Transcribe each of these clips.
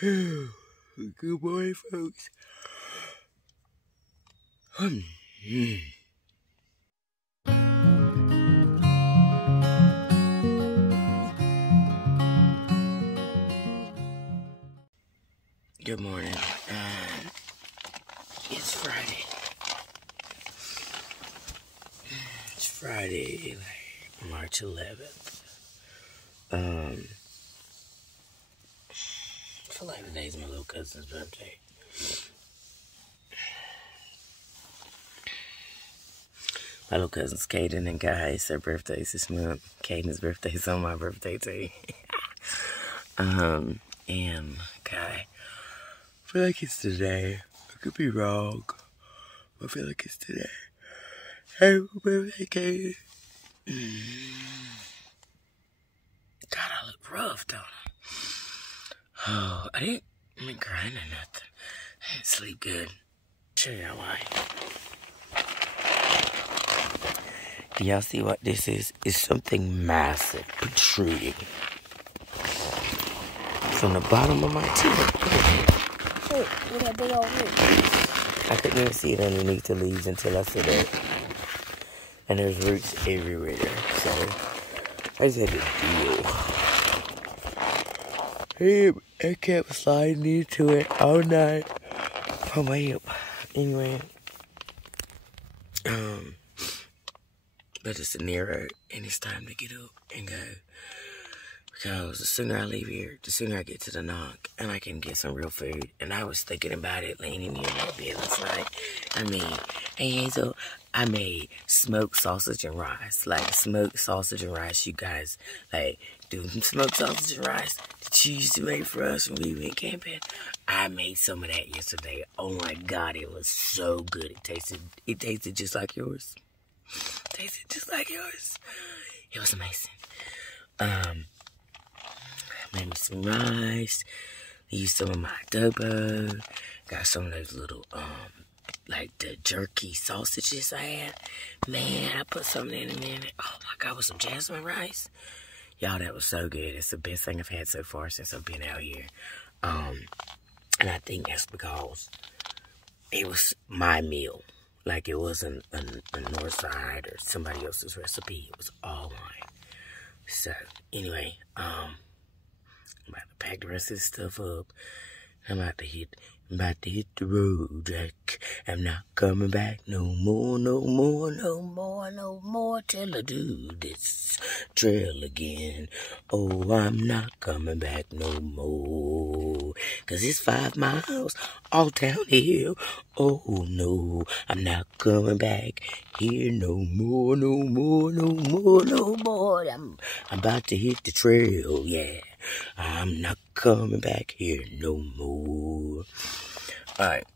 Good morning, folks. Good morning. It's Friday. It's Friday, like March 11th. I feel like today's my little cousin's birthday. My little cousins, Kaden and Guy, it's their birthdays this month. Kaden's birthday's on my birthday too. And Guy, I feel like it's today. I could be wrong. But I feel like it's today. Happy birthday, Kaden. God, I look rough, don't I? Oh, I didn't cry or nothing. I didn't sleep good. Show y'all why. Do y'all see what this is? It's something massive protruding from the bottom of my teeth. Look that big old root. I couldn't even see it underneath the leaves until I saw that. And there's roots everywhere. So I just had to deal. I kept sliding into it all night on my hip. Anyway, but it's nearer and it's time to get up and go. Because the sooner I leave here, the sooner I get to the knock and I can get some real food. And I was thinking about it laying in my bed last night. Hey Hazel, I made smoked sausage and rice. Like smoked sausage and rice, you guys. Like doing some smoked sausage and rice that you used to make for us when we went camping. I made some of that yesterday. Oh my God, it was so good. It tasted just like yours. Tasted just like yours. It was amazing. Made me some rice. Used some of my adobo. Got some of those little, like the jerky sausages I had. Man, I put something in a minute. Oh my God, with some jasmine rice. Y'all, that was so good. It's the best thing I've had so far since I've been out here. And I think that's because it was my meal. Like it wasn't a north side or somebody else's recipe. It was all mine. So, anyway, I'm about to pack the rest of this stuff up. I'm about to hit the road, Jack. I'm not coming back no more till I do this trail again. Oh, I'm not coming back no more. 'Cause it's 5 miles all downhill. Oh no, I'm not coming back here no more. I'm about to hit the trail, yeah. I'm not coming back here no more. Alright.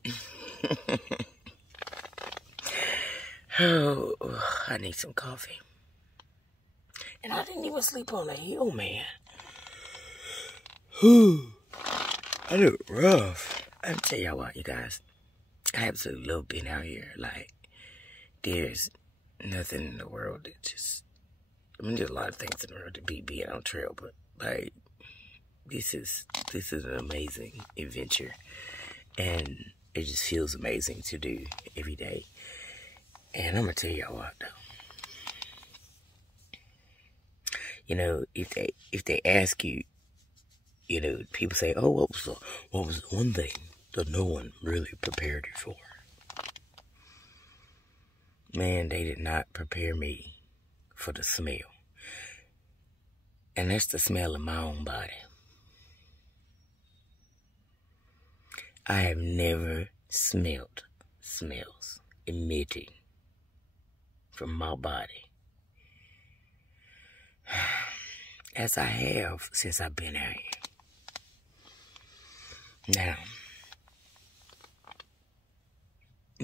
Oh, I need some coffee. And I didn't even sleep on the hill, man. I look rough. I'll tell y'all what, you guys. I absolutely love being out here. Like, there's nothing in the world that just... there's a lot of things in the world to being on trail, but, like, this is an amazing adventure. And it just feels amazing to do every day. And I'm going to tell y'all what, though. You know, if they ask you, you know, people say, oh, what was the one thing that no one really prepared you for? Man, they did not prepare me for the smell. And that's the smell of my own body. I have never smelt smells emitting from my body as I have since I've been out here. Now,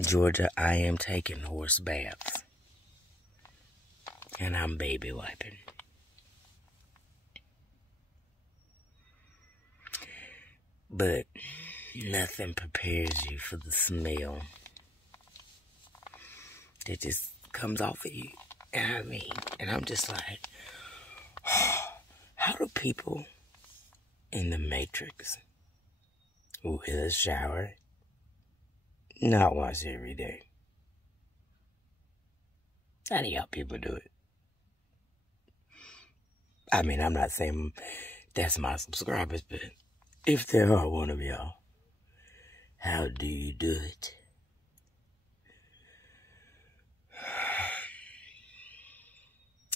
Georgia, I am taking horse baths. And I'm baby wiping. But nothing prepares you for the smell that just comes off of you. And I'm just like, how do people in the Matrix with a shower. Not once every day. How do y'all people do it? I mean, I'm not saying that's my subscribers, but if there are one of y'all, how do you do it?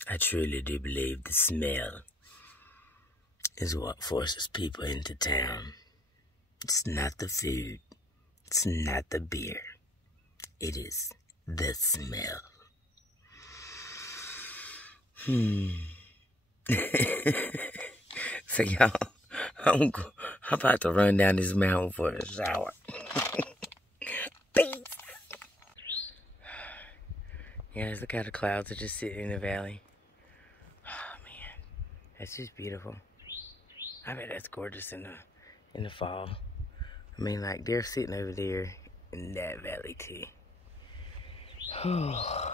I truly do believe the smell is what forces people into town. It's not the food. It's not the beer. It is the smell. So y'all, I'm about to run down this mountain for a shower. Peace. Yeah, look how the clouds are just sitting in the valley. Oh man, that's just beautiful. I bet that's gorgeous in the fall. I mean, like they're sitting over there in that valley too. Oh,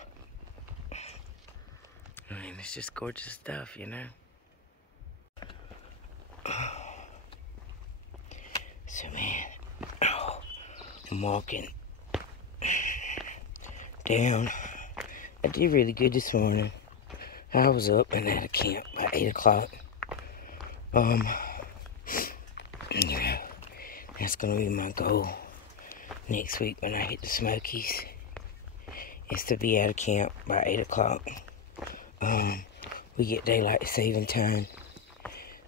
I mean, it's just gorgeous stuff, you know. So man, I'm walking down. I did really good this morning. I was up and at a camp by 8 o'clock. Yeah, that's gonna be my goal next week when I hit the Smokies. Is to be out of camp by 8 o'clock. We get daylight saving time.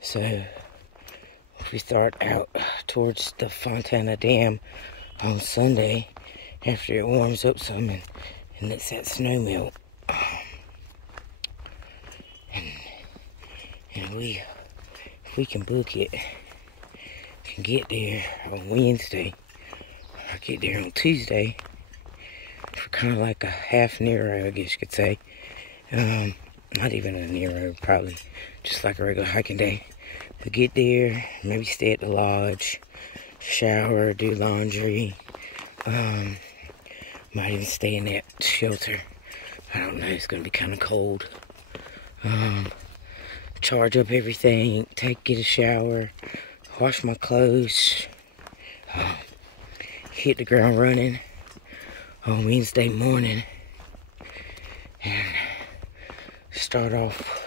So if we start out towards the Fontana Dam on Sunday, after it warms up some and lets that snow melt, and if we can book it, can get there on Wednesday, or get there on Tuesday, for kind of like a half Nero, I guess you could say. Not even a Nero, probably just like a regular hiking day. We get there, maybe stay at the lodge, shower, do laundry. Might even stay in that shelter. I don't know, it's gonna be kind of cold. Charge up everything, get a shower, wash my clothes, hit the ground running on Wednesday morning, and start off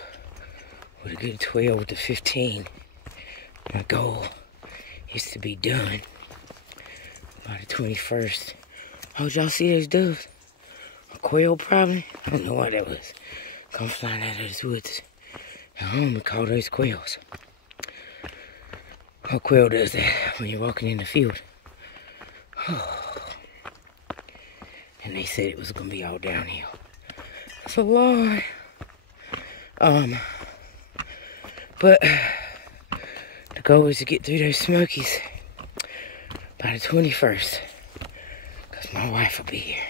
with a good 12 to 15. My goal is to be done by the 21st. Oh, did y'all see those doves? A quail, probably? I don't know what that was. Come flying out of those woods. I'm gonna call those quails. A quail does that when you're walking in the field. And they said it was gonna be all downhill. That's a lie. But the goal is to get through those Smokies by the 21st. Because my wife will be here.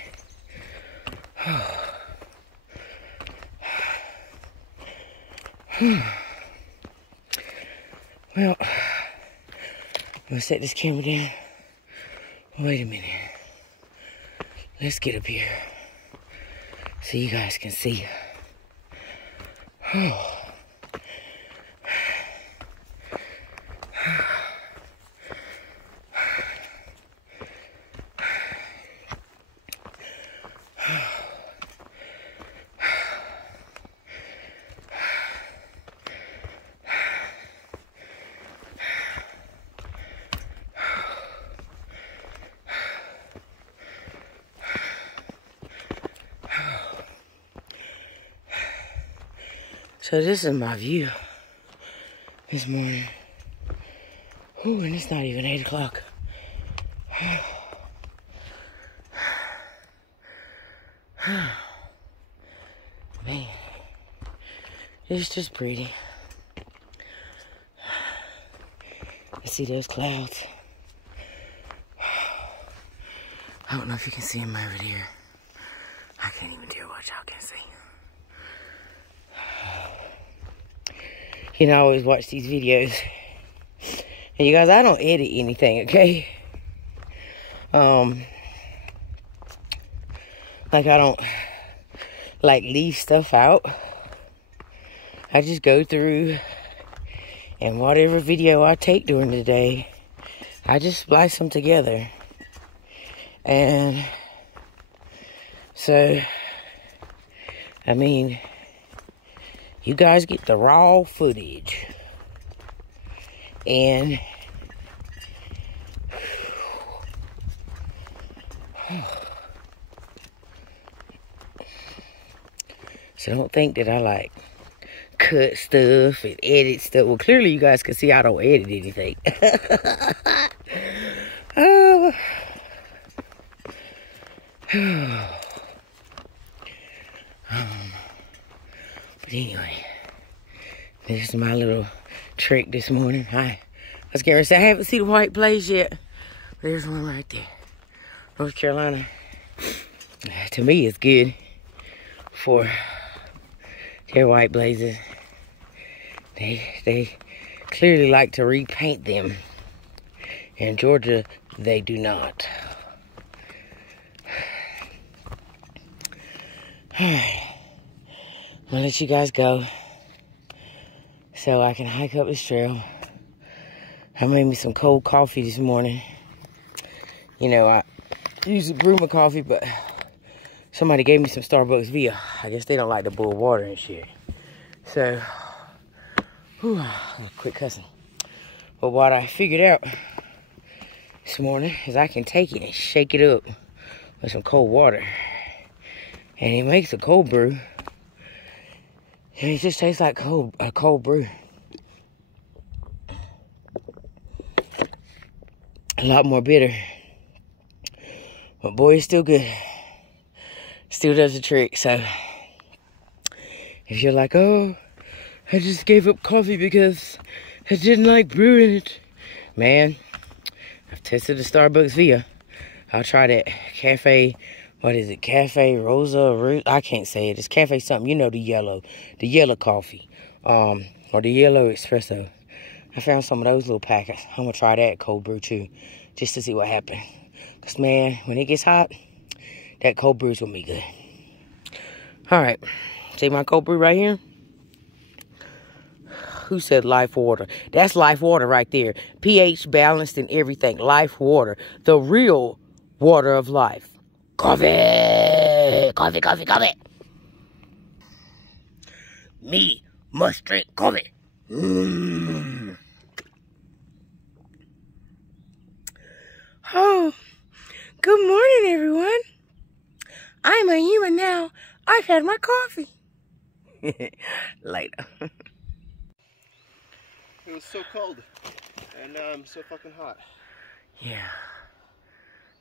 Well, I'm gonna set this camera down. Wait a minute. Let's get up here so you guys can see. So this is my view this morning. Ooh, and it's not even 8 o'clock. Man, it's just pretty. You see those clouds? I don't know if you can see them over there. I can't even tell what y'all can see. You know, I always watch these videos. And you guys, I don't edit anything, okay? Like I don't, like, leave stuff out. I just go through, and whatever video I take during the day, I just spliced them together. And so, I mean, you guys get the raw footage. And so don't think that I like cut stuff and edit stuff. Well, clearly you guys can see I don't edit anything. Oh. But anyway, this is my little trick this morning. I was going to say I haven't seen a white blaze yet. There's one right there. North Carolina. To me, it's good for their white blazes. They clearly like to repaint them. In Georgia, they do not. I'm gonna let you guys go so I can hike up this trail. I made me some cold coffee this morning. You know, I usually brew my coffee, but somebody gave me some Starbucks Via. I guess they don't like to boil water and shit. So, quit cussing. But what I figured out this morning is I can take it and shake it up with some cold water. And it makes a cold brew. And it just tastes like a cold brew. A lot more bitter. But boy, it's still good. Still does the trick. So, if you're like, oh, I just gave up coffee because I didn't like brewing it. Man, I've tested the Starbucks Via. I'll try that Cafe, what is it? Cafe Rosa, I can't say it. It's Cafe something. You know, the yellow coffee. Or the yellow espresso. I found some of those little packets. I'm going to try that cold brew too. Just to see what happens. Because, man, when it gets hot, that cold brew's going to be good. Alright. See my cold brew right here? Who said life water? That's life water right there. pH balanced and everything. Life water. The real water of life. Coffee! Coffee, coffee, coffee! Me must drink coffee. Mm. Oh, good morning, everyone. I'm a human now. I've had my coffee. Later. It was so cold, and now I'm so fucking hot. Yeah.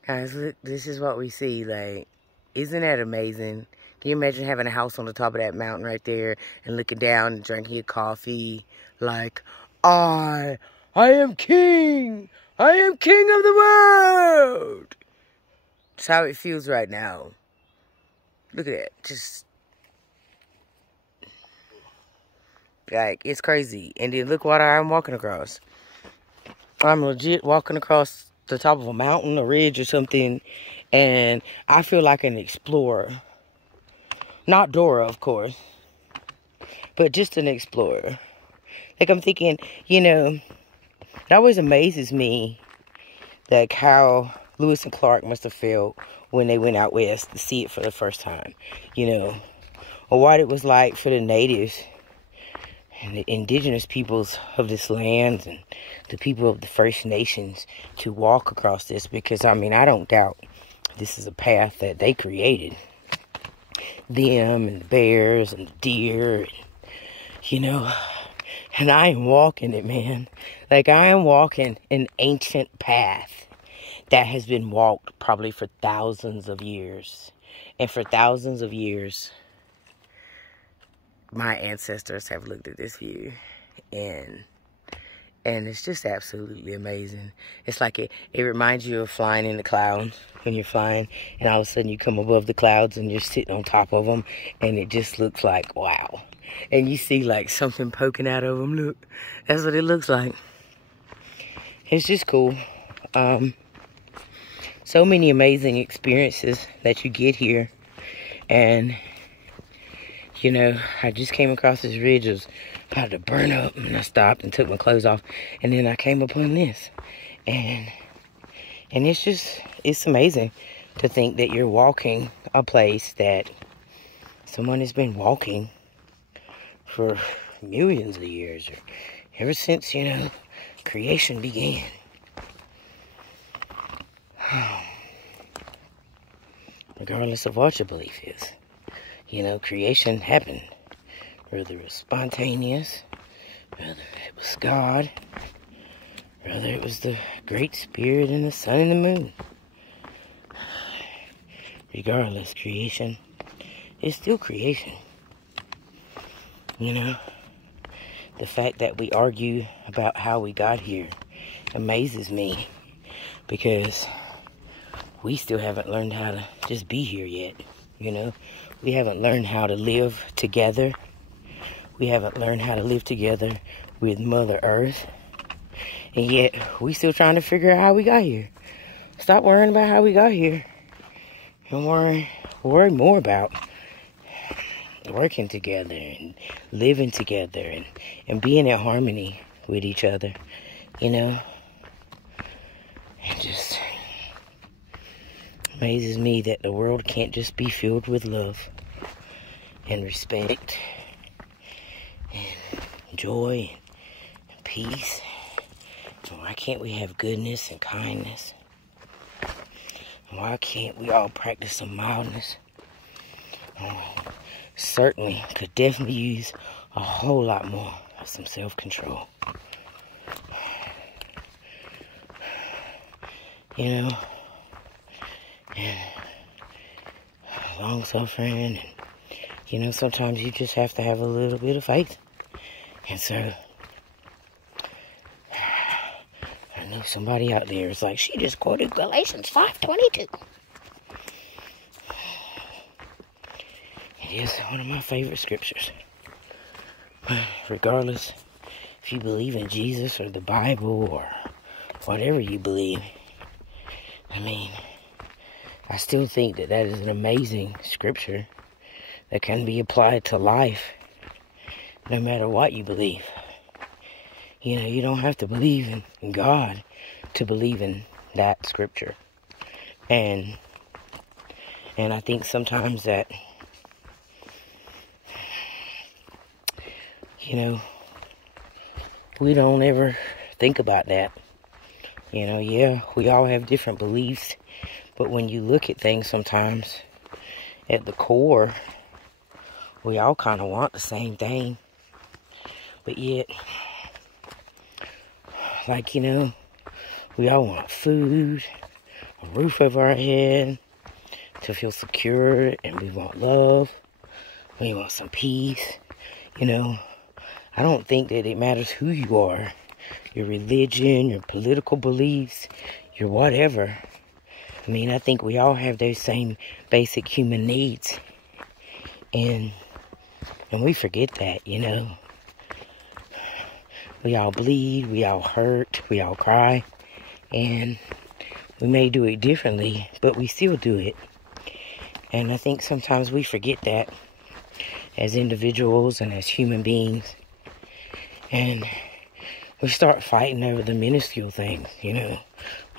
Guys, look, this is what we see. Like, isn't that amazing? Can you imagine having a house on the top of that mountain right there and looking down and drinking your coffee? Like, I am king. I am king of the world. That's how it feels right now. Look at that. Just, like, it's crazy. And then look what I'm walking across. I'm legit walking across the top of a mountain, a ridge or something. And I feel like an explorer. Not Dora, of course. But just an explorer. Like, I'm thinking, you know, it always amazes me, like, how Lewis and Clark must have felt when they went out west to see it for the first time, you know. Or what it was like for the natives and the indigenous peoples of this land and the people of the First Nations to walk across this. Because, I mean, I don't doubt this is a path that they created. Them and the bears and the deer, and, you know. And I am walking it, man. Like, I am walking an ancient path that has been walked probably for thousands of years. And for thousands of years, my ancestors have looked at this view. And it's just absolutely amazing. It's like it reminds you of flying in the clouds when you're flying. And all of a sudden you come above the clouds and you're sitting on top of them. And it just looks like, wow. And you see like something poking out of them. Look, that's what it looks like. It's just cool. So many amazing experiences that you get here. And, you know, I just came across this ridge. It was about to burn up. And I stopped and took my clothes off. And then I came upon this. And it's amazing to think that you're walking a place that someone has been walking for millions of years, or ever since, creation began. Regardless of what your belief is, creation happened. Whether it was spontaneous, whether it was God, whether it was the Great Spirit and the sun and the moon. Regardless, creation is still creation. The fact that we argue about how we got here amazes me, because we still haven't learned how to just be here yet. We haven't learned how to live together. We haven't learned how to live together with Mother Earth. And yet, we still trying to figure out how we got here. Stop worrying about how we got here. And worry more about working together and living together and being in harmony with each other. It just amazes me that the world can't just be filled with love and respect and joy and peace. Why can't we have goodness and kindness? Why can't we all practice some mildness? Certainly could definitely use a whole lot more of some self-control. And long-suffering, and sometimes you just have to have a little bit of faith. And so I know somebody out there is like, she just quoted Galatians 5:22. It is one of my favorite scriptures. But regardless, if you believe in Jesus or the Bible or whatever you believe, I still think that is an amazing scripture that can be applied to life, no matter what you believe. You don't have to believe in God to believe in that scripture. And I think sometimes that, we don't ever think about that. Yeah, we all have different beliefs, but when you look at things sometimes, at the core, we all kind of want the same thing. But yet, we all want food, a roof over our head, to feel secure, and we want love. We want some peace. I don't think that it matters who you are, your religion, your political beliefs, your whatever. I think we all have those same basic human needs. And we forget that, We all bleed, we all hurt, we all cry. And we may do it differently, but we still do it. And I think sometimes we forget that as individuals and as human beings. And we start fighting over the minuscule things,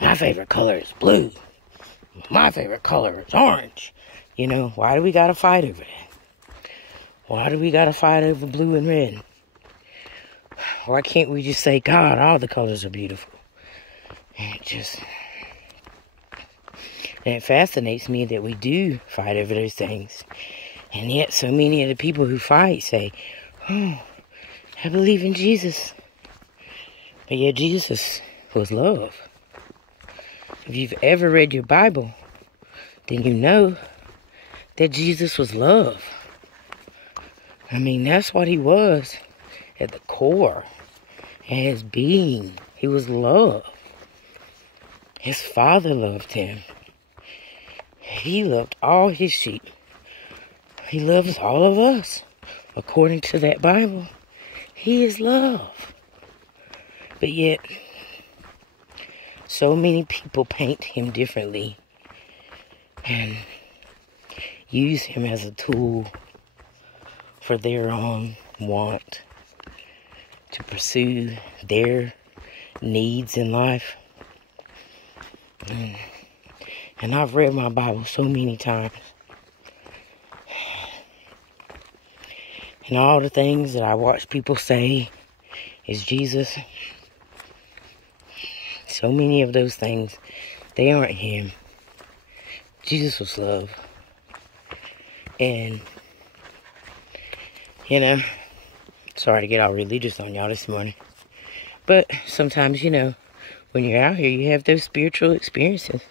My favorite color is blue. My favorite color is orange. Why do we gotta fight over that? Why do we gotta fight over blue and red? Why can't we just say, God, all the colors are beautiful? And it fascinates me that we do fight over those things. And yet so many of the people who fight say, oh, I believe in Jesus. But yet Jesus was love. If you've ever read your Bible, then you know that Jesus was love. That's what he was at the core. His being. He was love. His Father loved him. He loved all his sheep. He loves all of us. According to that Bible, he is love. But yet, so many people paint him differently and use him as a tool for their own want, to pursue their needs in life. And I've read my Bible so many times. And all the things that I watch people say is Jesus. So many of those things, they aren't him. Jesus was love. And, you know, sorry to get all religious on y'all this morning. But sometimes, you know, when you're out here, you have those spiritual experiences.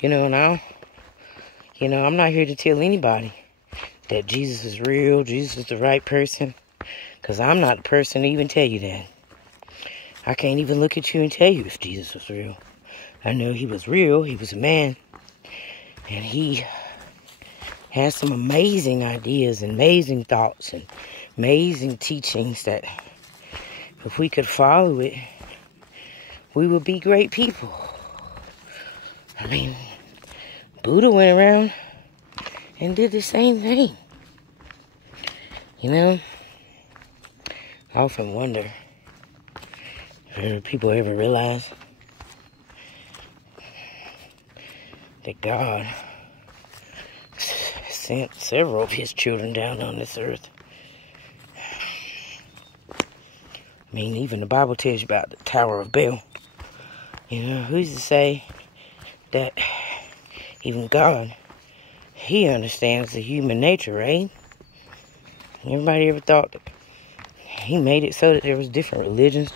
You know, and I'm not here to tell anybody that Jesus is real, Jesus is the right person. Because I'm not the person to even tell you that. I can't even look at you and tell you if Jesus was real. I know he was real, he was a man. And he has some amazing ideas, and amazing thoughts, and amazing teachings that if we could follow it, we would be great people. I mean, Buddha went around and did the same thing. You know, I often wonder if people ever realize that God sent several of his children down on this earth. I mean, even the Bible tells you about the Tower of Babel. You know, who's to say that even God, he understands the human nature, right? Everybody ever thought that he made it so that there was different religions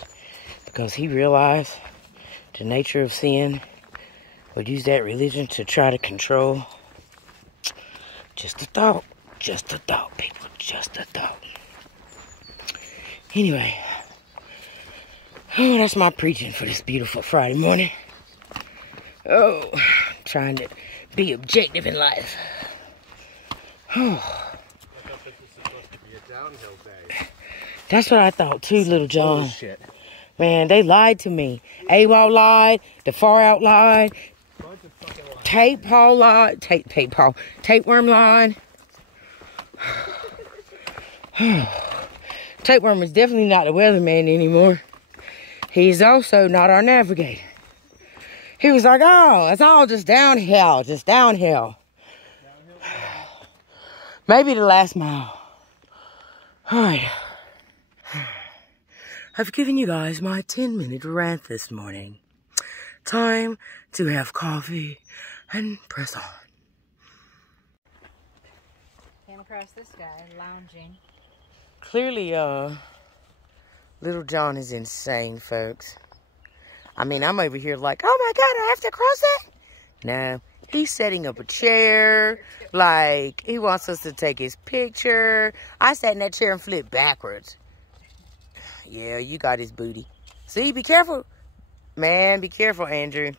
because he realized the nature of sin, would use that religion to try to control? Just a thought, people, just a thought. Anyway, oh, that's my preaching for this beautiful Friday morning. Oh, trying to be objective in life. Oh. I thought this was supposed to be a downhill day. That's what I thought too, little John. Bullshit. Man, they lied to me. AWOL lied, the Far Out lied, Tapeworm lied. Tapeworm is definitely not the weatherman anymore. He's also not our navigator. He was like, oh, it's all just downhill, just downhill. Maybe the last mile. All right. I've given you guys my 10-minute rant this morning. Time to have coffee and press on. Came across this guy lounging. Clearly, little John is insane, folks. I mean, I'm over here like, oh my God, I have to cross it? No, he's setting up a chair. Like, he wants us to take his picture. I sat in that chair and flipped backwards. Yeah, you got his booty. See, be careful. Man, be careful, Andrew. You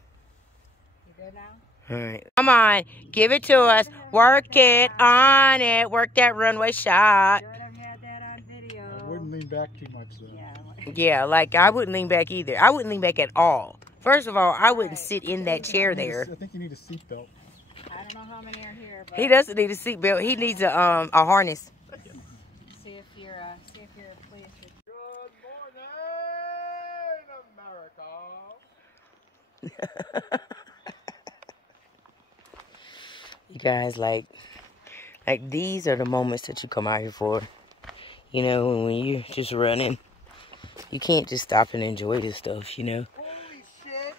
good now? All right. Come on, give it to us. Work it, on it. Work that runway shot. Should have had that on video. I wouldn't lean back too much, though. Yeah, like, I wouldn't lean back either. I wouldn't lean back at all. First of all, I wouldn't sit in that chair there. I think you need a seatbelt. I don't know how many are here, but He doesn't need a seatbelt. He needs a harness. see if you're pleased with. Good morning, America. You guys, like these are the moments that you come out here for. You know, when you're just running, you can't just stop and enjoy this stuff, you know. Holy shit.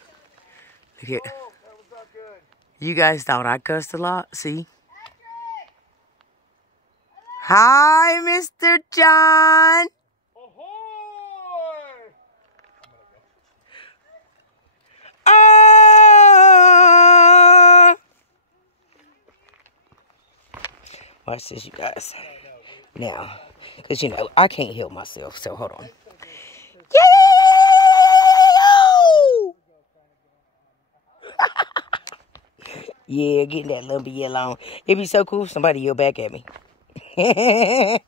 Okay. Oh, that was not good. You guys thought I cussed a lot, see? Hi, Mr. John. Ahoy! Oh! Watch this, you guys. Now, because, you know, I can't help myself, so hold on. Yeah, getting that lumpy yell on. It'd be so cool if somebody yell back at me. Alright.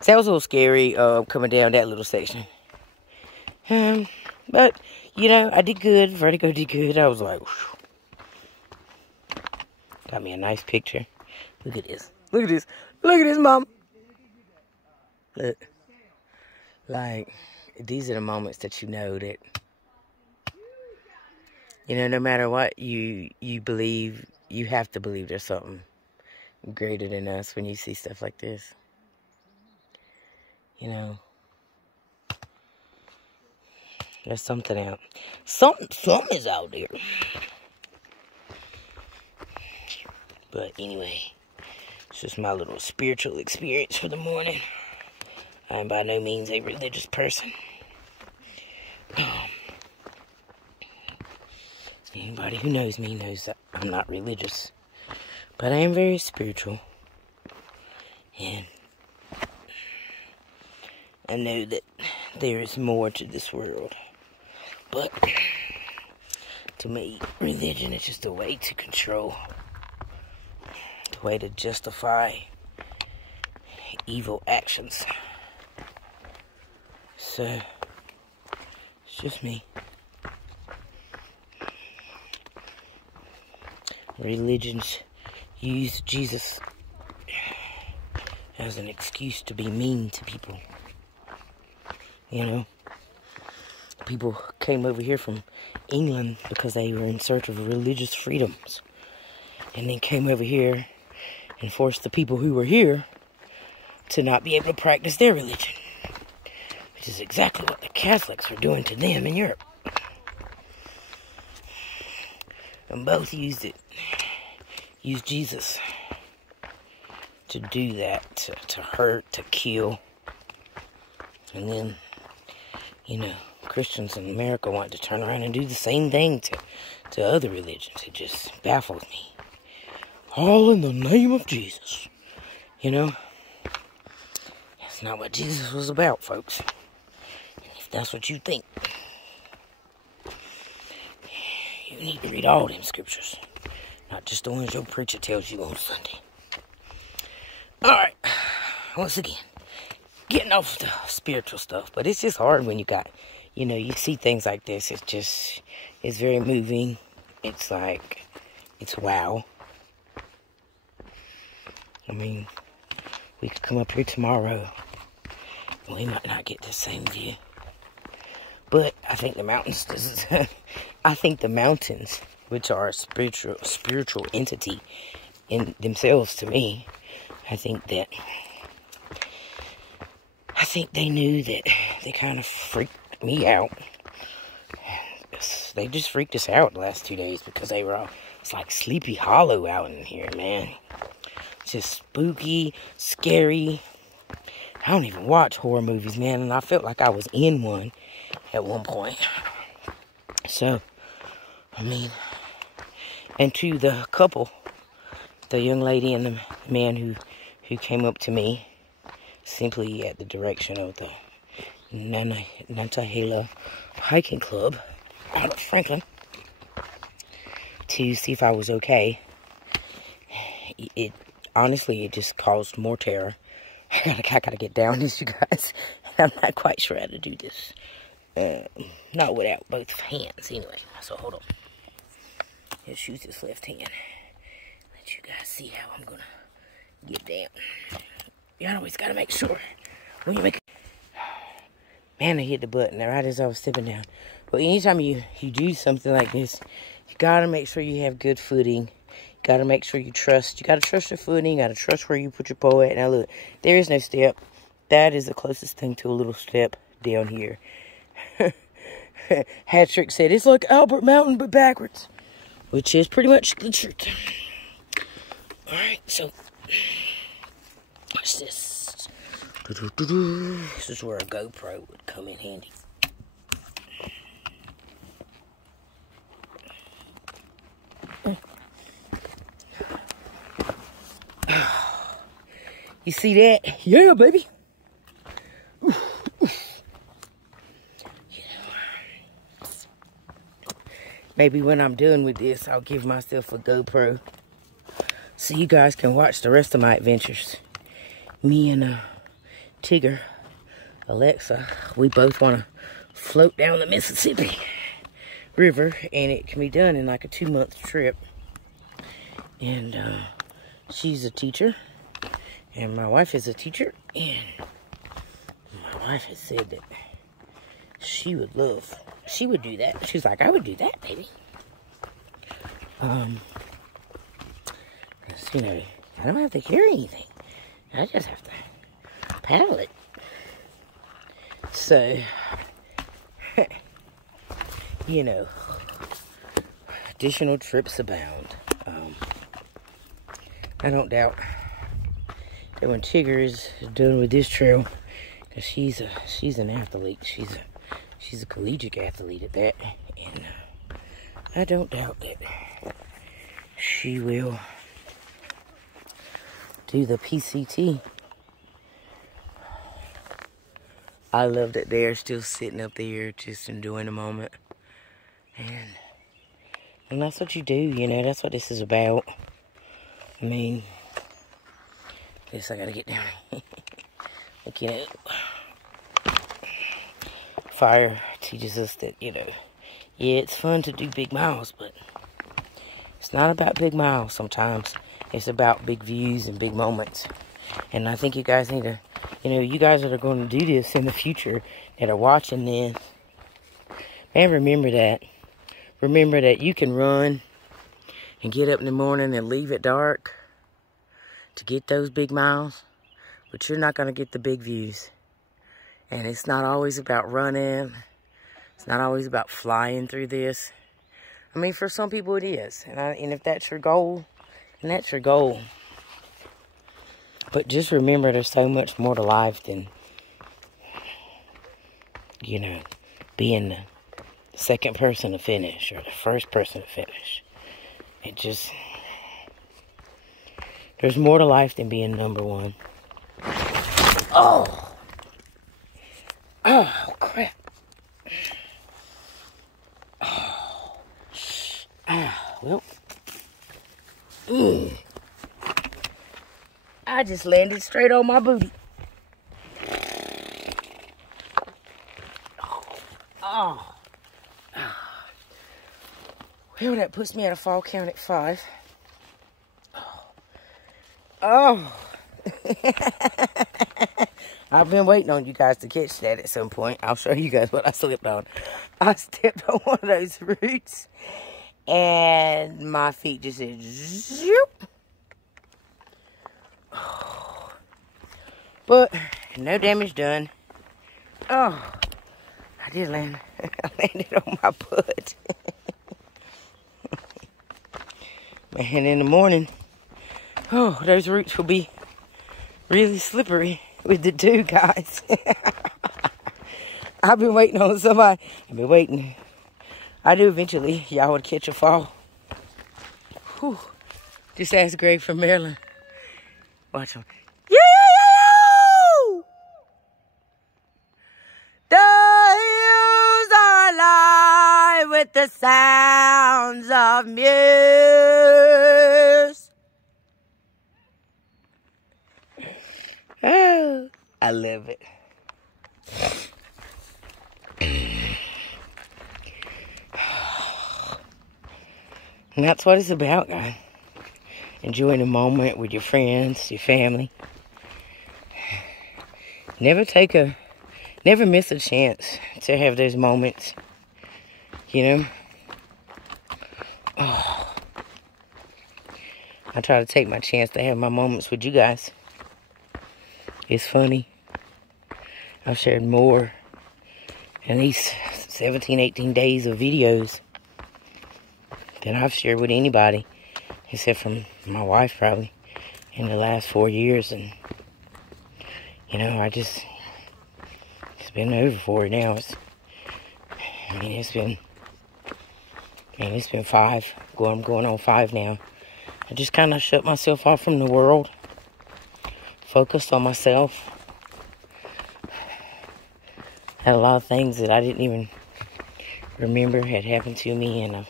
So that was a little scary, coming down that little section. But, you know, I did good. Vertigo did good. I was like, whew. Got me a nice picture. Look at this. Look at this. Look at this, Mom. Look. Like, these are the moments that you know that You know, no matter what you believe, you have to believe there's something greater than us when you see stuff like this. You know, there's something out. Something is out there. But anyway, it's just my little spiritual experience for the morning. I'm by no means a religious person. Anybody who knows me knows that I'm not religious. But I am very spiritual. And I know that there is more to this world. But to me, religion is just a way to control. A way to justify evil actions. So, it's just me. Religions use Jesus as an excuse to be mean to people. You know, people came over here from England because they were in search of religious freedoms. And then came over here and forced the people who were here to not be able to practice their religion. Which is exactly what the Catholics are doing to them in Europe. And both used Jesus to do that, to hurt, to kill. And then, you know, Christians in America want to turn around and do the same thing to other religions. It just baffles me. All in the name of Jesus. You know? That's not what Jesus was about, folks. And if that's what you think, you need to read all them scriptures. Not just the ones your preacher tells you on Sunday. Alright. Once again, getting off the spiritual stuff. But it's just hard when you got, you know, you see things like this. It's very moving. It's like, it's wow. I mean, we could come up here tomorrow. And we might not get the same view. But I think the mountains, I think the mountains, which are a spiritual entity in themselves to me, I think they knew that they kind of freaked me out. They just freaked us out the last 2 days because they were all, it's like Sleepy Hollow out in here, man. It's just spooky, scary. I don't even watch horror movies, man, and I felt like I was in one at one point. So, I mean, and to the couple, the young lady and the man who came up to me, simply at the direction of the Nantahala Hiking Club out of Franklin, to see if I was okay. Honestly, it just caused more terror. I gotta get down this, you guys. I'm not quite sure how to do this. Not without both hands, anyway. So hold on. Let's use this left hand. Let you guys see how I'm gonna get down. You always gotta make sure when you make. Man, I hit the button right as I was stepping down. But anytime you do something like this, you gotta make sure you have good footing. You gotta make sure you trust. You gotta trust your footing. You gotta trust where you put your pole at. Now look, there is no step. That is the closest thing to a little step down here. Hattrick said it's like Albert Mountain but backwards, which is pretty much the truth. Alright, so what's this? This is where a GoPro would come in handy. You see that? Yeah, baby. Maybe when I'm done with this, I'll give myself a GoPro so you guys can watch the rest of my adventures. Me and Tigger, Alexa, we both want to float down the Mississippi River, and it can be done in like a 2-month trip. And she's a teacher, and my wife is a teacher, and my wife has said that she would do that. She's like, I would do that, baby. 'cause, you know, I don't have to carry anything. I just have to paddle it. So, you know, additional trips abound. I don't doubt that when Tigger is done with this trail, because she's an athlete, she's a collegiate athlete at that, and I don't doubt that she will do the PCT. I love that they're still sitting up there just enjoying the moment, and that's what you do, you know. That's what this is about. I mean, I guess I gotta get down. Look, you know, fire teaches us that, you know, yeah, it's fun to do big miles, but it's not about big miles sometimes. It's about big views and big moments. And I think you guys need to, you know, you guys that are going to do this in the future, that are watching this, man, remember that. Remember that you can run and get up in the morning and leave it dark to get those big miles, but you're not going to get the big views. And it's not always about running. It's not always about flying through this. I mean, for some people it is. And if that's your goal, then that's your goal. But just remember, there's so much more to life than, you know, being the second person to finish or the first person to finish. It just, there's more to life than being number one. Oh! Oh, crap. Oh. Well. I just landed straight on my booty. Oh. Well, that puts me at a fall count at 5. Oh. I've been waiting on you guys to catch that at some point. I'll show you guys what I slipped on. I stepped on one of those roots, and my feet just said zoop. Oh. But no damage done. Oh, I did land. I landed on my butt. Man, in the morning, oh, those roots will be really slippery with the dew, guys. I've been waiting on somebody. I've been waiting. I do eventually. Y'all would catch a fall. Whew. Just ask Greg from Maryland. Watch him. Yo! The hills are alive with the sounds of muse. Oh, I love it. And that's what it's about, guys. Enjoying the moment with your friends, your family. Never miss a chance to have those moments, you know. Oh, I try to take my chance to have my moments with you guys. It's funny. I've shared more in these 17, 18 days of videos than I've shared with anybody, except from my wife probably, in the last 4 years. And, you know, it's been over 4 now. It's been 5. I'm going on 5 now. I just kind of shut myself off from the world. Focused on myself. Had a lot of things that I didn't even remember had happened to me, and I've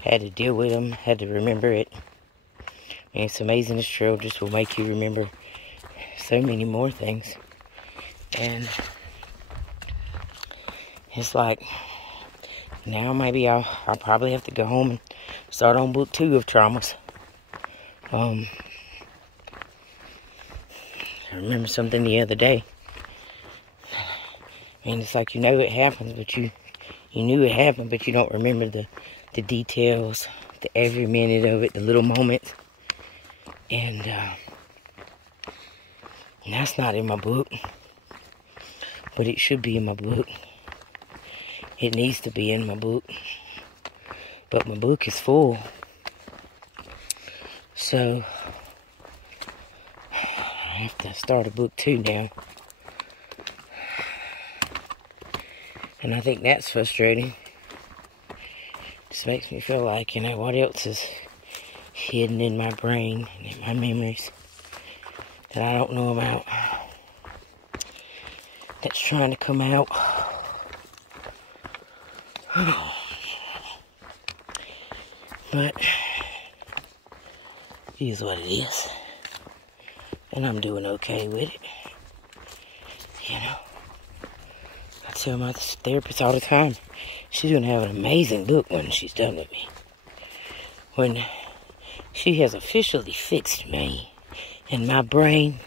had to deal with them, had to remember it. And it's amazing, this trail just will make you remember so many more things. And it's like, now maybe I'll probably have to go home and start on book 2 of traumas. I remember something the other day. And it's like, you know it happens, but you knew it happened, but you don't remember the details the every minute of it, the little moments. And that's not in my book. But it should be in my book. It needs to be in my book. But my book is full. So, I have to start a book 2 now. And I think that's frustrating. Just makes me feel like, you know, what else is hidden in my brain and in my memories that I don't know about. That's trying to come out. But it is what it is. And I'm doing okay with it. You know. I tell my therapist all the time, she's going to have an amazing book when she's done with me. When she has officially fixed me in my brain,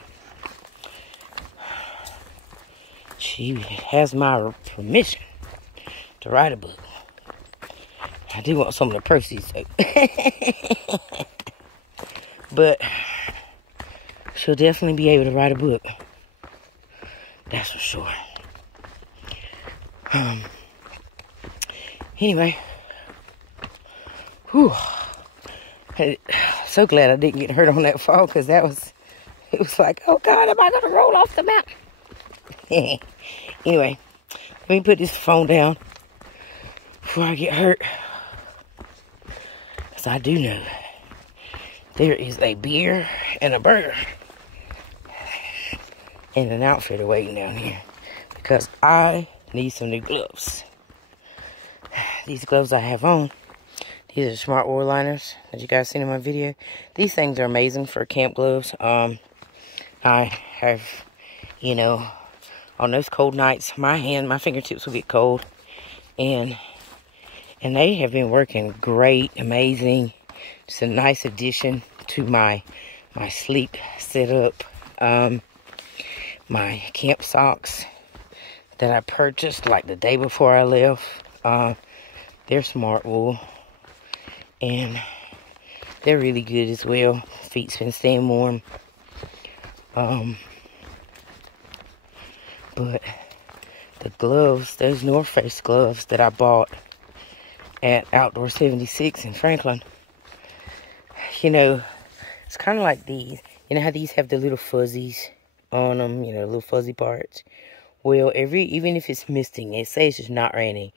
she has my permission to write a book. I do want some of the proceeds though. But she'll definitely be able to write a book. That's for sure. Anyway. Whew. So glad I didn't get hurt on that fall, because it was like, oh God, am I going to roll off the mountain? Anyway, let me put this phone down before I get hurt. Because I do know there is a beer and a burger and an outfitter waiting down here. Because I need some new gloves. These gloves I have on, these are Smart War Liners that you guys seen in my video. These things are amazing for camp gloves. I have, you know, on those cold nights, my fingertips will get cold. And they have been working great, amazing. It's a nice addition to my sleep setup. My camp socks that I purchased like the day before I left. They're Smart Wool. And they're really good as well. Feet's been staying warm. But the gloves, those North Face gloves that I bought at Outdoor 76 in Franklin, you know, it's kind of like these. You know how these have the little fuzzies on them, you know, little fuzzy parts? Well, even if it's misting, it says it's not raining,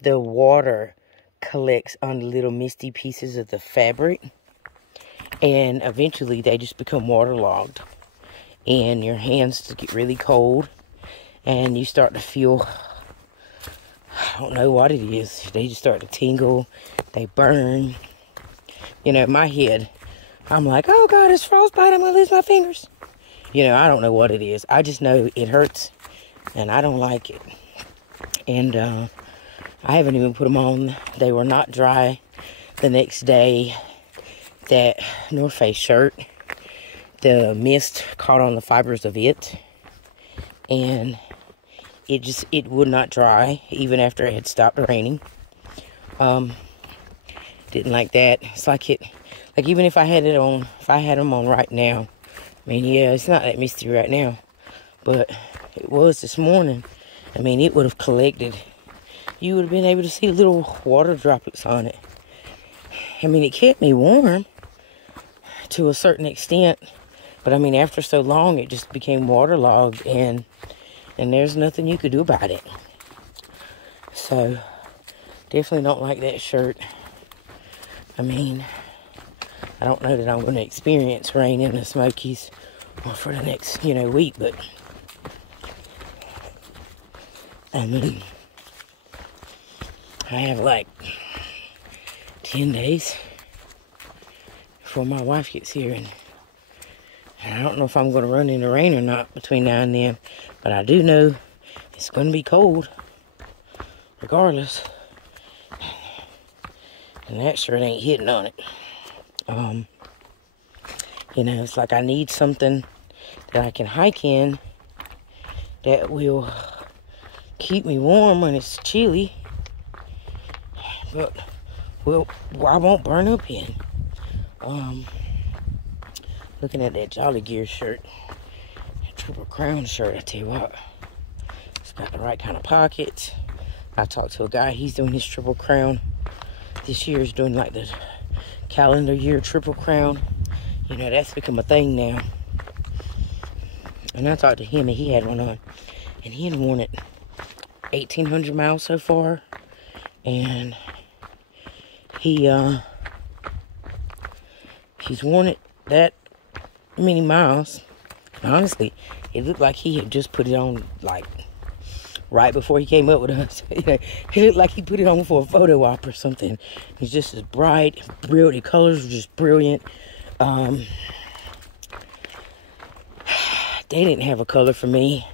the water collects on the little misty pieces of the fabric, and eventually they just become waterlogged, and your hands get really cold, and you start to feel, I don't know what it is, they just start to tingle, they burn. You know, in my head, I'm like, oh God, it's frostbite, I'm gonna lose my fingers. You know, I don't know what it is. I just know it hurts, and I don't like it. And I haven't even put them on. They were not dry the next day. That North Face shirt, the mist caught on the fibers of it, and it would not dry even after it had stopped raining. Didn't like that. It's like even if I had them on right now, I mean, yeah, it's not that misty right now, but it was this morning. I mean, it would have collected. You would have been able to see little water droplets on it. I mean, it kept me warm to a certain extent, but I mean, after so long, it just became waterlogged, and there's nothing you could do about it. So, definitely don't like that shirt. I mean, I don't know that I'm going to experience rain in the Smokies for the next, week, but I mean, I have like 10 days before my wife gets here, and I don't know if I'm going to run into rain or not between now and then, but I do know it's going to be cold regardless, and that shirt ain't hitting on it. It's like I need something that I can hike in that will keep me warm when it's chilly, but well, I won't burn up in. Looking at that Jolly Gear shirt, that Triple Crown shirt, I tell you what, it's got the right kind of pockets. I talked to a guy, he's doing his Triple Crown. This year is doing like the calendar year Triple Crown. You know, that's become a thing now. And I talked to him, and he had one on, and he had worn it 1,800 miles so far, and he's worn it that many miles. And honestly, it looked like he had just put it on like right before he came up with us. You know, he looked like he put it on for a photo op or something. He's just as bright, brilliant. The colors were just brilliant. They didn't have a color for me,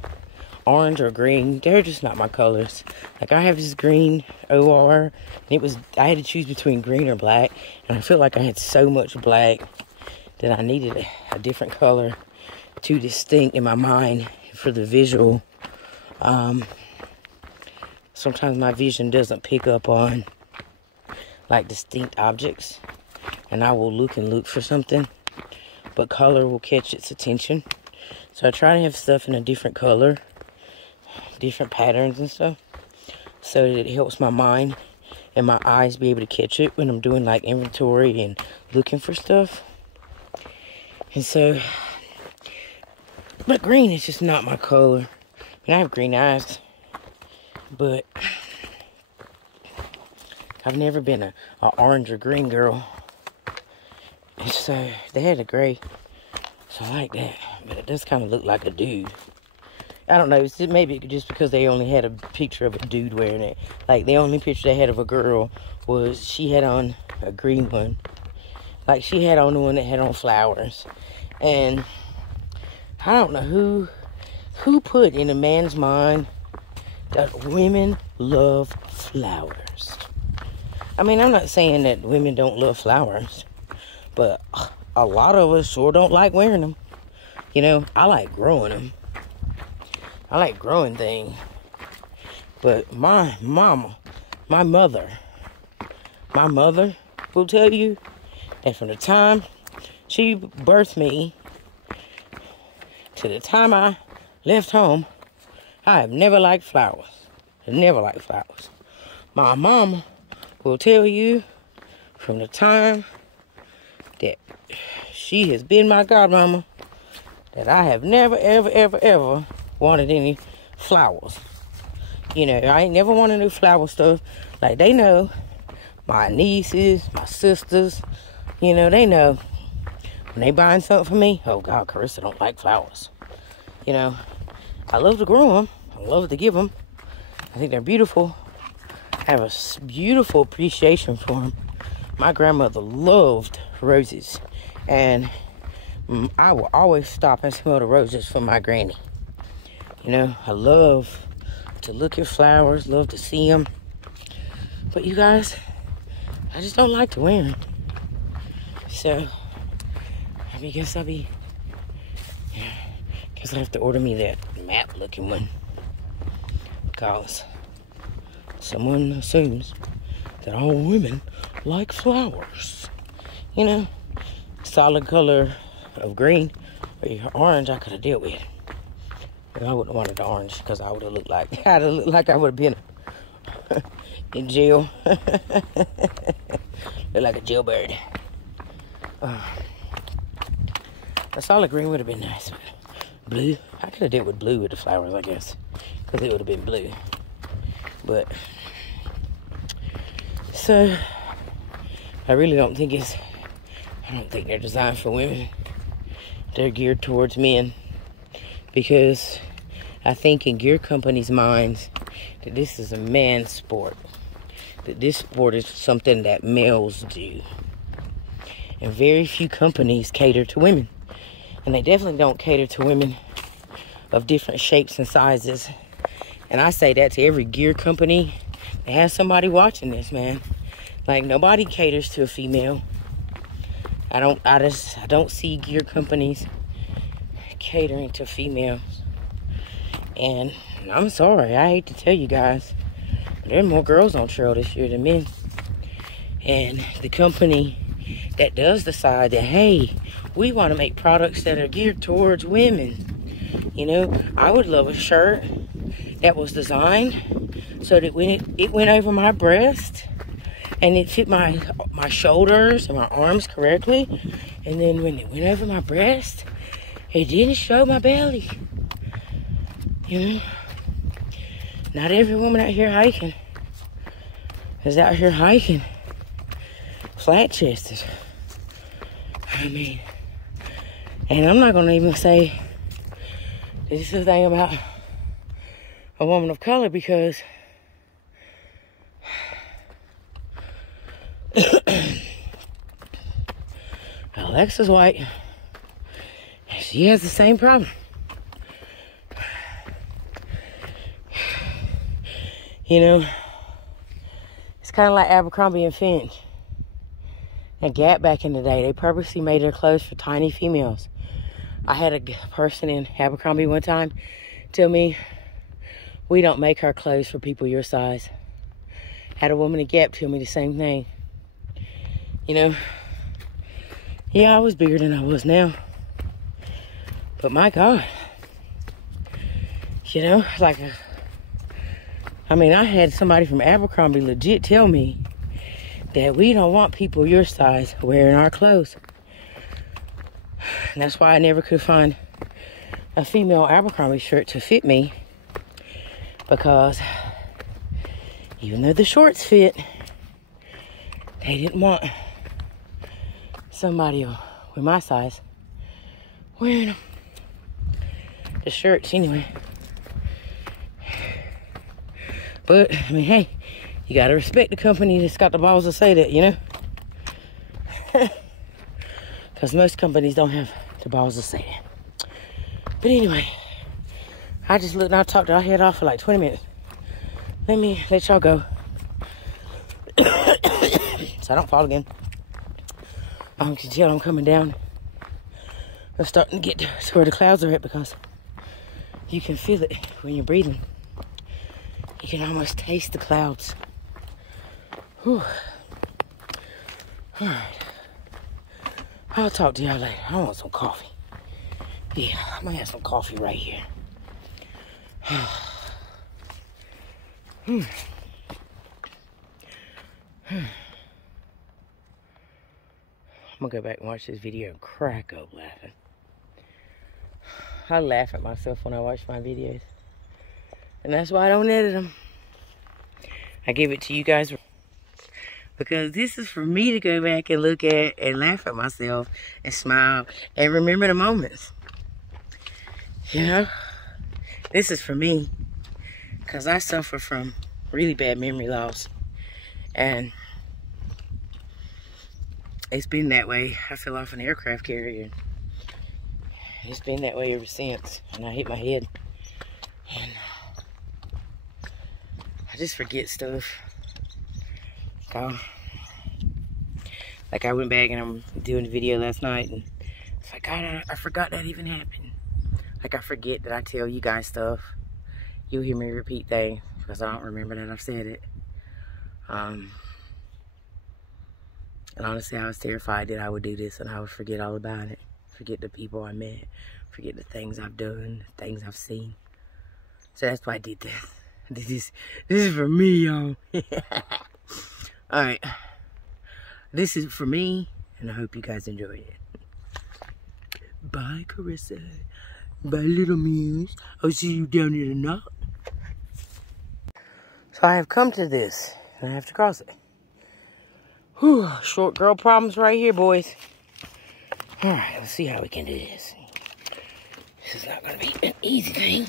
orange or green. They're just not my colors. Like, I have this green OR, and I had to choose between green or black, and I feel like I had so much black that I needed a different color to distinct in my mind for the visual. Sometimes my vision doesn't pick up on like distinct objects, and I will look for something, but color will catch its attention. So I try to have stuff in a different color, different patterns and stuff, so that it helps my mind and my eyes be able to catch it when I'm doing like inventory and looking for stuff. And so, but green is just not my color. I mean, I have green eyes, but I've never been a orange or green girl. And so they had a gray, so I like that. But it does kind of look like a dude. I don't know, maybe just because they only had a picture of a dude wearing it. Like, the only picture they had of a girl was she had on a green one. Like, she had on the one that had on flowers. And I don't know who put in a man's mind that women love flowers. I mean, I'm not saying that women don't love flowers, but a lot of us sure don't like wearing them. You know, I like growing them. I like growing things. But my mother will tell you that from the time she birthed me to the time I left home, I have never liked flowers. Never liked flowers. My mama will tell you from the time that she has been my godmama that I have never, ever, ever, ever wanted any flowers. You know, I ain't never wanted no flower stuff. Like, they know, my nieces, my sisters, you know, they know when they buying something for me, oh God, Carissa don't like flowers. You know, I love to grow them. I love to give them. I think they're beautiful. I have a beautiful appreciation for them. My grandmother loved roses, and I will always stop and smell the roses from my granny. You know, I love to look at flowers, love to see them. But you guys, I just don't like to wear them. So, I mean, guess I have to order me that map looking one. Because someone assumes that all women like flowers. You know, solid color of green or orange I could have dealt with. But I wouldn't have wanted the orange because I would have looked like I would have been in jail. Look like a jailbird. A solid green would have been nice. Blue, I could have dealt with blue with the flowers, I guess, because it would have been blue. But so I really don't think they're designed for women. They're geared towards men, because I think in gear companies' minds that this is a man's sport, that this sport is something that males do, and very few companies cater to women. And they definitely don't cater to women of different shapes and sizes. And I say that to every gear company that has somebody watching this, man. Like, nobody caters to a female. I don't see gear companies catering to females. And I'm sorry, I hate to tell you guys, but there are more girls on trail this year than men. And the company that does decide that, hey, we want to make products that are geared towards women. You know, I would love a shirt that was designed so that when it went over my breast and it fit my shoulders and my arms correctly. And then when it went over my breast, it didn't show my belly. You know, not every woman out here hiking is out here hiking flat-chested. I mean, and I'm not going to even say this is a thing about a woman of color, because Alexa's white. She has the same problem. You know, it's kind of like Abercrombie and Finch and Gap back in the day. They purposely made their clothes for tiny females. I had a person in Abercrombie one time tell me, we don't make our clothes for people your size. Had a woman at Gap tell me the same thing. You know, yeah, I was bigger than I was now. But my God, you know, like, I mean, I had somebody from Abercrombie legit tell me that we don't want people your size wearing our clothes. And that's why I never could find a female Abercrombie shirt to fit me. Because even though the shorts fit, they didn't want somebody with my size wearing them. The shirts, anyway. But, I mean, hey, you gotta respect the company that's got the balls to say that, you know? Because most companies don't have the balls to say that. But anyway, I just looked and I talked our head off for like 20 minutes. Let me let y'all go. So I don't fall again. I can tell I'm coming down. I'm starting to get to where the clouds are at, because you can feel it when you're breathing. You can almost taste the clouds. Whew. All right. I'll talk to y'all later. I want some coffee. Yeah, I'm gonna have some coffee right here. I'm gonna go back and watch this video and crack up laughing. I laugh at myself when I watch my videos. And that's why I don't edit them. I give it to you guys because this is for me to go back and look at and laugh at myself and smile and remember the moments. You know? This is for me, because I suffer from really bad memory loss. And it's been that way. I fell off an aircraft carrier. It's been that way ever since. And I hit my head. And I just forget stuff. Like I went back and I'm doing a video last night. And it's like, God, I forgot that even happened. Like I forget that I tell you guys stuff. You'll hear me repeat things because I don't remember that I've said it. And honestly, I was terrified that I would do this and I would forget all about it. Forget the people I met. Forget the things I've done, the things I've seen. So that's why I did this. This is for me, y'all. Alright. This is for me, and I hope you guys enjoy it. Bye, Carissa. Bye, little Muse. I'll see you down in the knot. So I have come to this, and I have to cross it. Whew, short girl problems right here, boys. Alright, let's see how we can do this. This is not going to be an easy thing.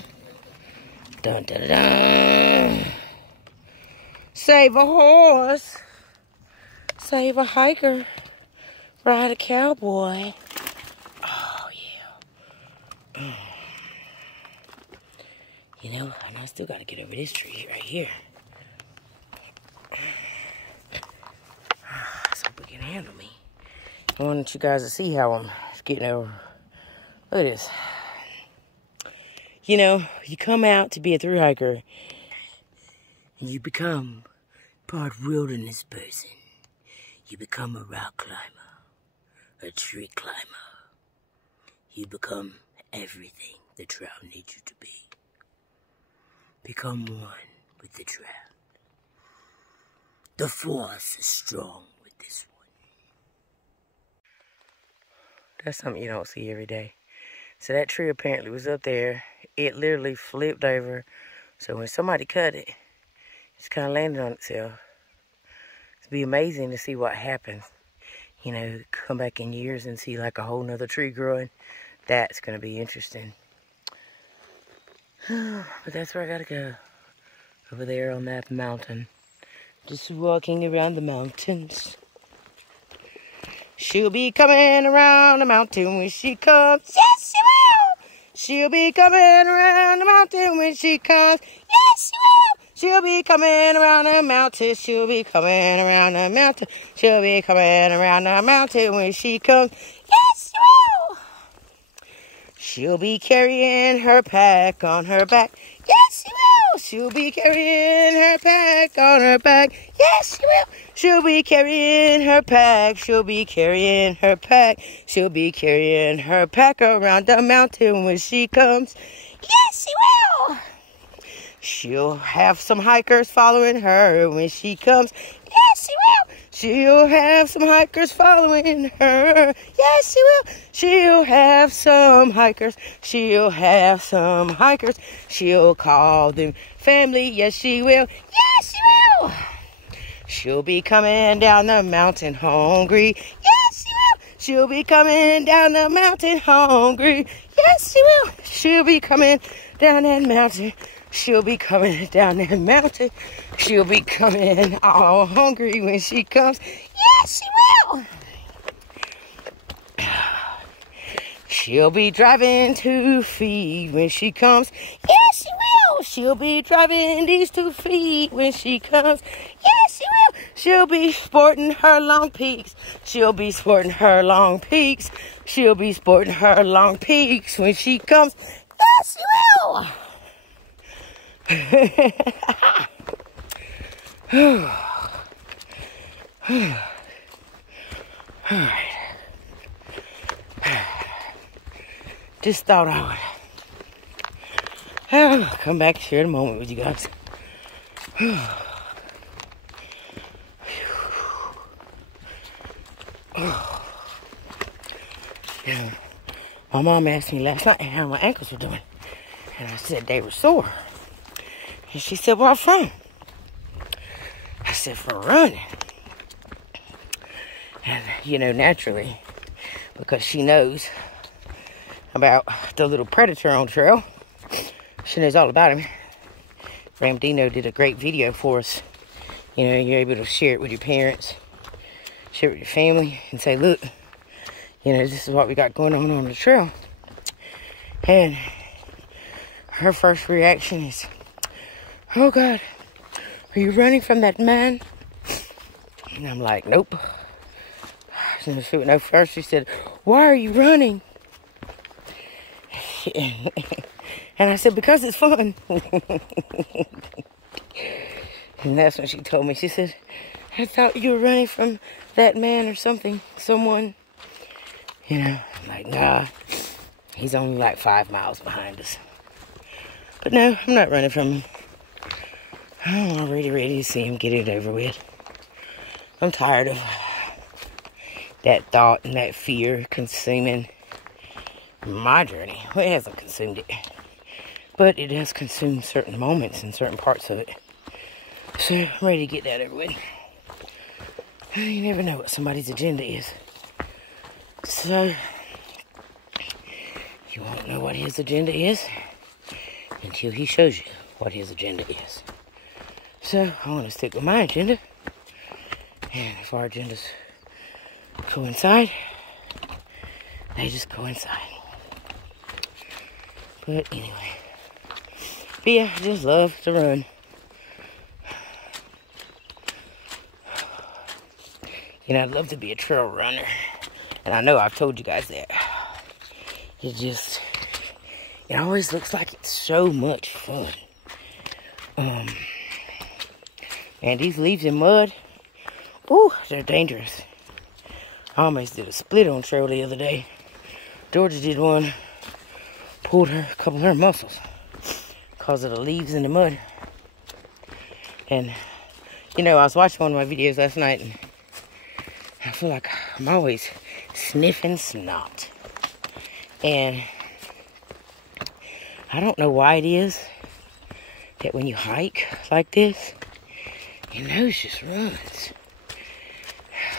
Dun, dun, dun, dun. Save a horse. Save a hiker. Ride a cowboy. Oh, yeah. You know, and I still got to get over this tree right here. So we can handle me. I want you guys to see how I'm getting over. Look at this. You know, you come out to be a thru hiker, and you become part wilderness person. You become a rock climber, a tree climber. You become everything the trout needs you to be. Become one with the trout. The force is strong with this one. That's something you don't see every day. So that tree apparently was up there. It literally flipped over. So when somebody cut it, it's kind of landed on itself. It'd be amazing to see what happens. You know, come back in years and see like a whole nother tree growing. That's going to be interesting. But that's where I gotta go. Over there on that mountain. Just walking around the mountains. She'll be coming around the mountain when she comes. Yes, she will! She'll be coming around the mountain when she comes. Yes, she will! She'll be coming around the mountain. She'll be coming around the mountain. She'll be coming around the mountain when she comes. Yes, she will! She'll be carrying her pack on her back. Yes, she will. She'll be carrying her pack on her back. Yes, she will. She'll be carrying her pack. She'll be carrying her pack. She'll be carrying her pack around the mountain when she comes. Yes, she will. She'll have some hikers following her when she comes. Yes, she will. She'll have some hikers following her. Yes, she will. She'll have some hikers. She'll have some hikers. She'll call them family. Yes, she will. Yes, she will. She'll be coming down the mountain hungry. Yes, she will. She'll be coming down the mountain hungry. Yes, she will. She'll be coming down that mountain. She'll be coming down that mountain. She'll be coming all hungry when she comes. Yes, she will. She'll be driving 2 feet when she comes. Yes, she will. She'll be driving these 2 feet when she comes. Yes, she will. She'll be sporting her long peaks. She'll be sporting her long peaks. She'll be sporting her long peaks when she comes. Yes, she will. Alright. Just thought I would come back and share the moment with you guys. Yeah. My mom asked me last night how my ankles were doing. And I said they were sore. And she said, where from? I said, for running. And, you know, naturally, because she knows about the little predator on the trail. She knows all about him. Ramdino did a great video for us. You know, you're able to share it with your parents, share it with your family, and say, look, you know, this is what we got going on the trail. And her first reaction is, oh God, are you running from that man? And I'm like, nope. No, first she said, why are you running? And I said, because it's fun. And that's when she told me. She said, I thought you were running from that man or something, someone. You know, I'm like, nah, he's only like 5 miles behind us. But no, I'm not running from him. I'm already ready to see him get it over with. I'm tired of that thought and that fear consuming my journey. Well, it hasn't consumed it, but it has consumed certain moments and certain parts of it. So I'm ready to get that over with. You never know what somebody's agenda is. So you won't know what his agenda is until he shows you what his agenda is. So I want to stick with my agenda. And if our agendas coincide, they just coincide. But anyway. But yeah, I just love to run. You know, I'd love to be a trail runner. And I know I've told you guys that. It always looks like it's so much fun. And these leaves and mud, Ooh, they're dangerous. I almost did a split on trail the other day. Georgia did one. Pulled a couple of her muscles because of the leaves in the mud. And, you know, I was watching one of my videos last night and I feel like I'm always sniffing snot. And I don't know why it is that when you hike like this, your nose just runs.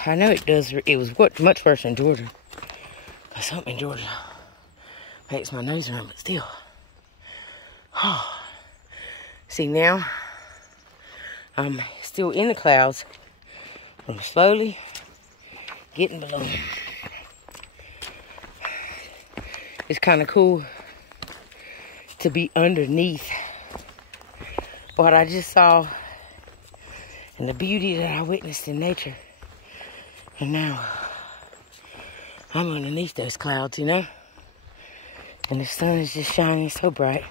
I know it does. It was much worse in Georgia. But something in Georgia makes my nose run, but still. Oh. See, now I'm still in the clouds. I'm slowly getting below them. It's kind of cool to be underneath what I just saw and the beauty that I witnessed in nature. And now I'm underneath those clouds, you know? And the sun is just shining so bright.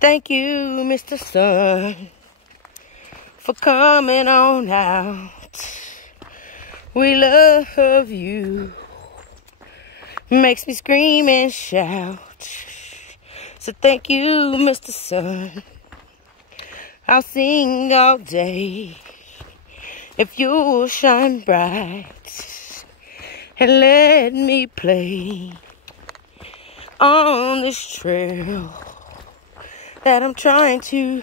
Thank you, Mr. Sun, for coming on out. We love you. Makes me scream and shout. So thank you, Mr. Sun. I'll sing all day if you'll shine bright and let me play on this trail that I'm trying to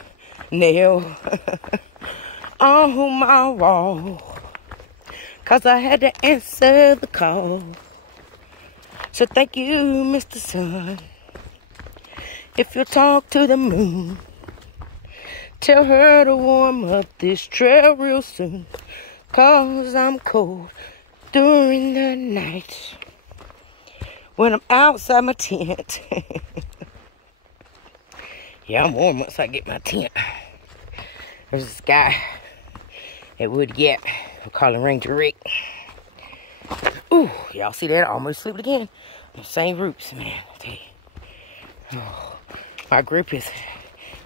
nail on my wall, 'cause I had to answer the call. So thank you, Mr. Sun. If you'll talk to the moon, tell her to warm up this trail real soon, 'cause I'm cold during the night when I'm outside my tent. Yeah, I'm warm once I get my tent. There's this guy at Wood Gap. We'll call him Ranger Rick. Ooh, y'all see that? I almost slipped again. The same roots, man. I tell you. Oh, my grip is,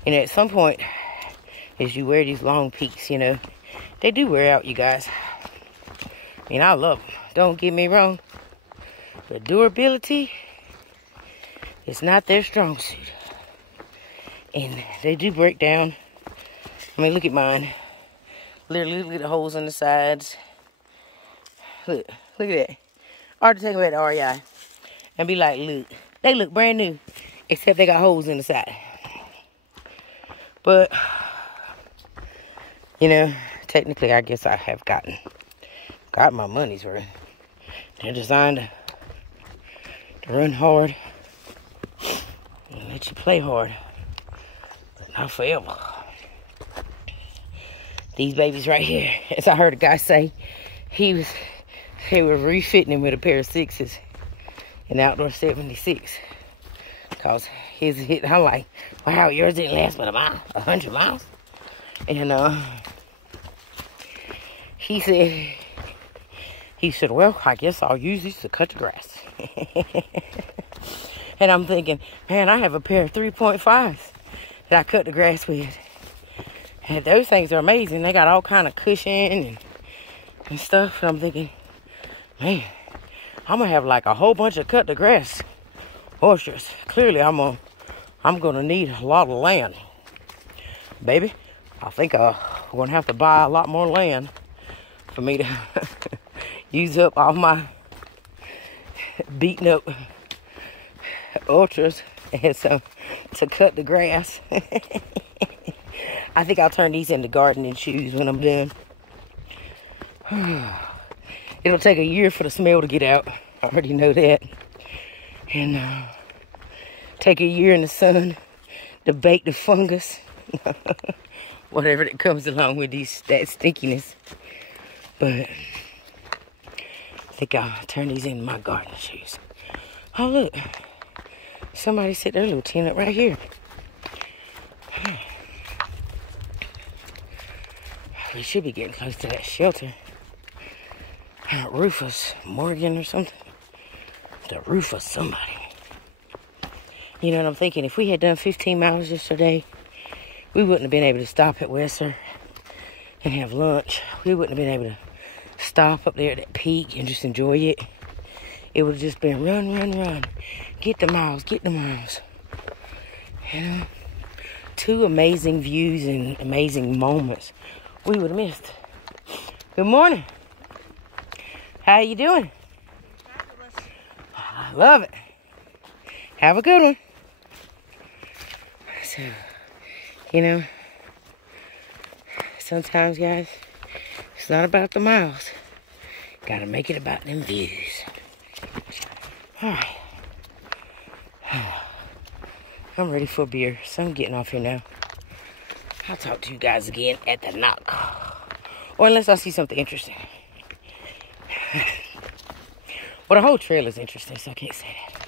you know, at some point, as you wear these long peaks, you know, they do wear out, you guys. I mean, I love them. Don't get me wrong. The durability is not their strong suit. And they do break down. I mean, look at mine. Literally, look at the holes on the sides. Look at that. I ought to take them at the REI and be like, look, they look brand new, except they got holes in the side. But, you know, technically, I guess I have got my money's worth. They're designed to run hard and let you play hard, but not forever. These babies right here, as I heard a guy say, they were refitting him with a pair of 6s in Outdoor 76. Cause his hit, I'm like, wow, yours didn't last but 100 miles. And he said, well, I guess I'll use these to cut the grass. And I'm thinking, man, I have a pair of 3.5s that I cut the grass with. And those things are amazing. They got all kind of cushion and stuff. And I'm thinking, man, I'm gonna have like a whole bunch of cut the grass orchards. Clearly, I'm gonna need a lot of land, baby. I think we're gonna have to buy a lot more land for me to use up all my beaten up orchards and some to cut the grass. I think I'll turn these into gardening shoes when I'm done. It'll take a year for the smell to get out. I already know that. And take a year in the sun to bake the fungus. Whatever that comes along with that stinkiness. But I think I'll turn these into my gardening shoes. Oh, look. Somebody set their little tent up right here. We should be getting close to that shelter. Rufus Morgan or something. The roof of somebody. You know what I'm thinking? If we had done 15 miles yesterday, we wouldn't have been able to stop at Wesser and have lunch, we wouldn't have been able to stop up there at that peak and just enjoy it. It would have just been run, run, run. Get the miles, get the miles. You know, 2 amazing views and amazing moments we would have missed. Good morning. How you doing? I love it. Have a good one. So, you know, sometimes, guys, it's not about the miles. Gotta make it about them views. All right. I'm ready for a beer, so I'm getting off here now. I'll talk to you guys again at the knock. Or unless I see something interesting. Well, the whole trail is interesting, so I can't say that.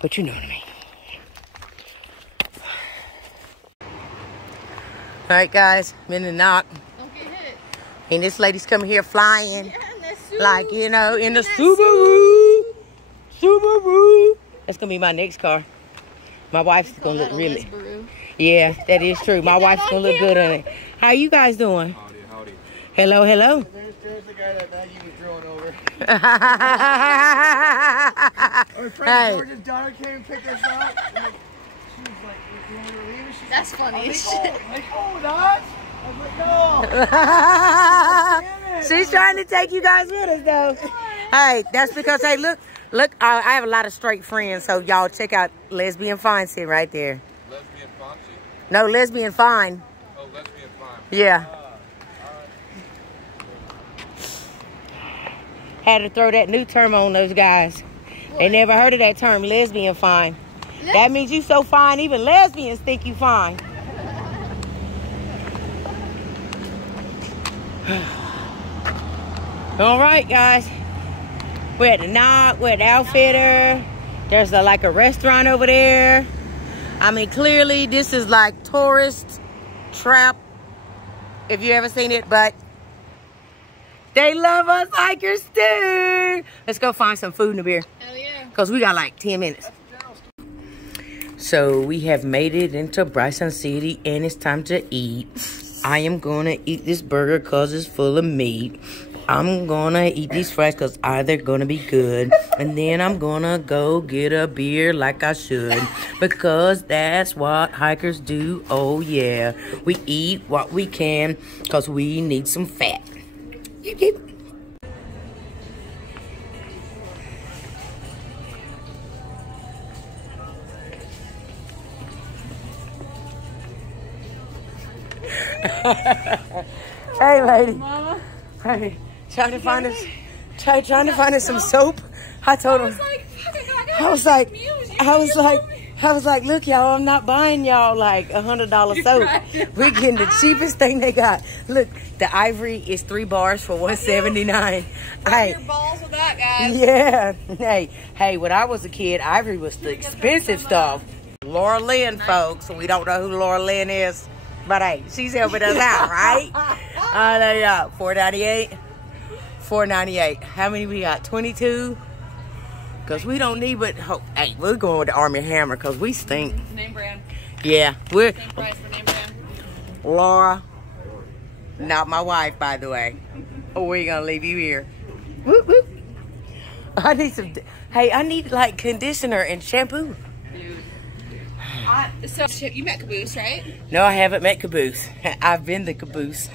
But you know what I mean. All right, guys, I'm in the knock. Don't get hit. And this lady's coming here flying. Yeah, in the Subaru. Like, you know, in the Subaru. Subaru. That's going to be my next car. My wife's going to look really... Yeah, that is true. My wife's going to look good on it. How you guys doing? Howdy, howdy. Hello, hello. There's the guy that Maggie was drilling over. Our friend Hey. George's daughter came and picked us up. And like, she was like, "You want me to leave?" She's That's like, funny "Oh, as Nicole, shit. Nicole, Dodge?" I was like, "No." She's trying to take you guys with us, though. Hey, that's because, hey, look, I have a lot of straight friends, so y'all check out Lesbian Fine sitting right there. Lesbian Fonzie? No, Lesbian Fine. Oh, Lesbian Fine. Yeah. Had to throw that new term on those guys. They never heard of that term, lesbian fine. That means you so fine, even lesbians think you fine. All right, guys. We're at the knot. We're at the Outfitter. There's like a restaurant over there. I mean, clearly this is like tourist trap, if you ever seen it, but they love us hikers too. Let's go find some food and a beer. Hell yeah. Because we got like 10 minutes. So we have made it into Bryson City and it's time to eat. I am going to eat this burger because it's full of meat. I'm going to eat these fries because they're going to be good. And then I'm going to go get a beer like I should. Because that's what hikers do. Oh, yeah. We eat what we can because we need some fat. Yep, yep. Hey, lady. Mama. Hey, trying to find us some soap. I told him. I was like, look, y'all, I'm not buying y'all like $100 soap. We're getting the cheapest thing they got. Look, the Ivory is 3 bars for $1.79. Hey, Your balls with that, guys. yeah. Hey, when I was a kid, Ivory was the expensive stuff. Laura Lynn, folks. We don't know who Laura Lynn is, but hey, she's helping us out, right? $4.98. $4.98. How many we got? 22. Because we don't need but, hey, we're going with the Army Hammer because we stink. Name brand. Yeah, we're, Same price for name brand. Laura, not my wife, by the way. Oh, we're going to leave you here. Whoop, whoop. I need some, hey, I need like conditioner and shampoo. So, you met Caboose, right? No, I haven't met Caboose. I've been the Caboose.